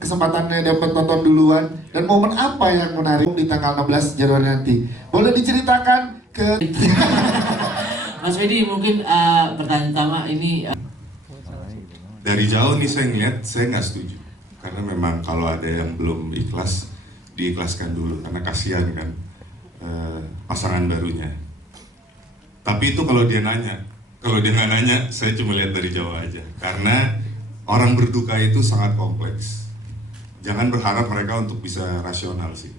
kesempatannya dapat nonton duluan, dan momen apa yang menarik di tanggal 16 Januari nanti? Boleh diceritakan ke Mas Fedi, mungkin pertanyaan pertama ini dari jauh nih saya ngeliat, saya nggak setuju karena memang kalau ada yang belum ikhlas diikhlaskan dulu karena kasihan kan pasangan barunya. Tapi itu kalau dia nanya, kalau dia nggak nanya saya cuma lihat dari jauh aja karena orang berduka itu sangat kompleks. Jangan berharap mereka untuk bisa rasional sih,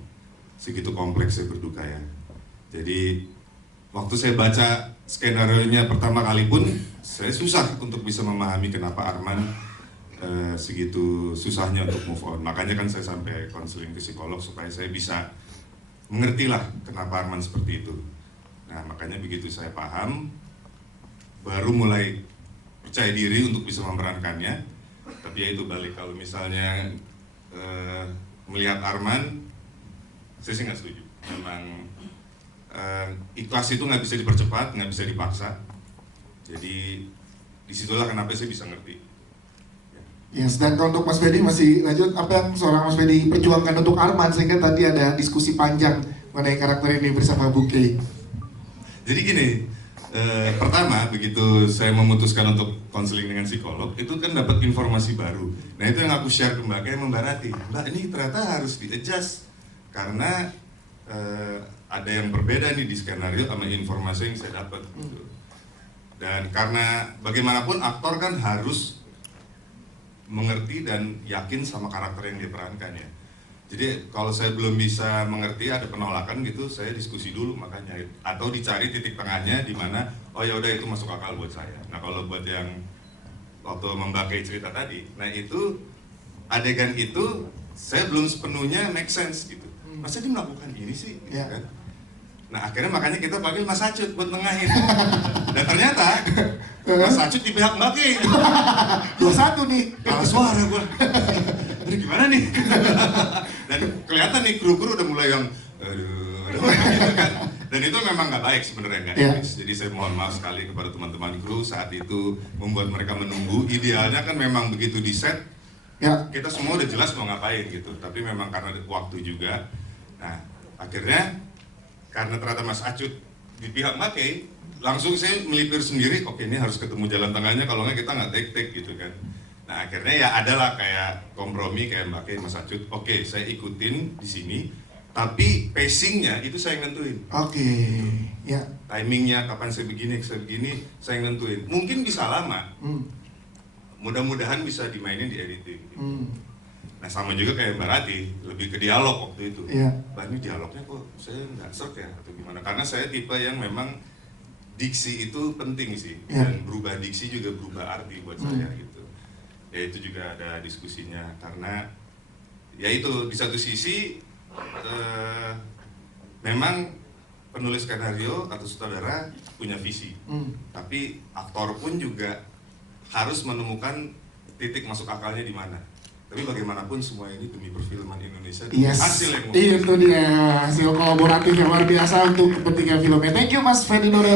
segitu kompleksnya berduka ya. Jadi waktu saya baca skenario-nya pertama kali pun saya susah untuk bisa memahami kenapa Arman segitu susahnya untuk move on. Makanya kan saya sampai konseling ke psikolog supaya saya bisa mengerti lah kenapa Arman seperti itu. Nah makanya begitu saya paham, baru mulai percaya diri untuk bisa memerankannya. Tapi ya itu balik, kalau misalnya melihat Arman, saya sih nggak setuju. Memang ikhlas itu nggak bisa dipercepat, nggak bisa dipaksa. Jadi disitulah kenapa saya bisa ngerti. Yes, dan kalau untuk Mas Fedi masih lanjut apa yang seorang Mas Fedi perjuangkan untuk Arman, sehingga tadi ada diskusi panjang mengenai karakter ini bersama Buki. Jadi gini, pertama begitu saya memutuskan untuk konseling dengan psikolog, itu kan dapat informasi baru. Nah itu yang aku share ke Mbak Kay, Mbak Rati. Mbak, ini ternyata harus di-adjust karena ada yang berbeda nih di skenario sama informasi yang saya dapat. Gitu. Dan karena bagaimanapun aktor kan harus mengerti dan yakin sama karakter yang dia perankan ya. Jadi kalau saya belum bisa mengerti, ada penolakan gitu, saya diskusi dulu makanya, atau dicari titik tengahnya di mana oh ya udah itu masuk akal buat saya. Nah kalau buat yang waktu memakai cerita tadi, nah itu adegan itu saya belum sepenuhnya make sense gitu. Masa dia melakukan ini sih? Gitu, Ya. kan? Nah akhirnya makanya kita panggil Mas Acut buat nengahin. Dan ternyata Mas Acut di pihak Mbak Kay. 21 nih. Kalah suara gua. Ini gimana nih? Dan kelihatan nih kru-kru udah mulai yang aduh gitu kan. Dan itu memang nggak baik sebenarnya, nggak etis. Jadi saya mohon maaf sekali kepada teman-teman kru saat itu membuat mereka menunggu. Idealnya kan memang begitu di set, Ya. kita semua udah jelas mau ngapain gitu. Tapi memang karena waktu juga. Nah akhirnya karena ternyata Mas Acut di pihak Mbak Kay, langsung saya melipir sendiri, oke ini harus ketemu jalan tengahnya, kalau nggak kita nggak take gitu kan. Nah akhirnya ya adalah kayak kompromi kayak Mbak Kay, Mas Acut, oke saya ikutin di sini, tapi pacingnya itu saya nentuin. Oke. Ya. Timingnya kapan saya begini, saya nentuin. Mungkin bisa lama, mudah-mudahan bisa dimainin di editing. Nah sama juga kayak Mbak Rati, lebih ke dialog waktu itu. Iya. Mbak ini dialognya kok saya nggak serk ya atau gimana? Karena saya tipe yang memang diksi itu penting sih, Iya. dan berubah diksi juga berubah arti buat saya gitu. Ya itu juga ada diskusinya karena ya itu di satu sisi memang penulis skenario atau sutradara punya visi, tapi aktor pun juga harus menemukan titik masuk akalnya di mana. Tapi bagaimanapun semua ini demi perfilman Indonesia, demi Yes. hasil yang Itu dia hasil kolaboratif yang luar biasa untuk kepentingan filmnya. Thank you Mas Fedi Nuril.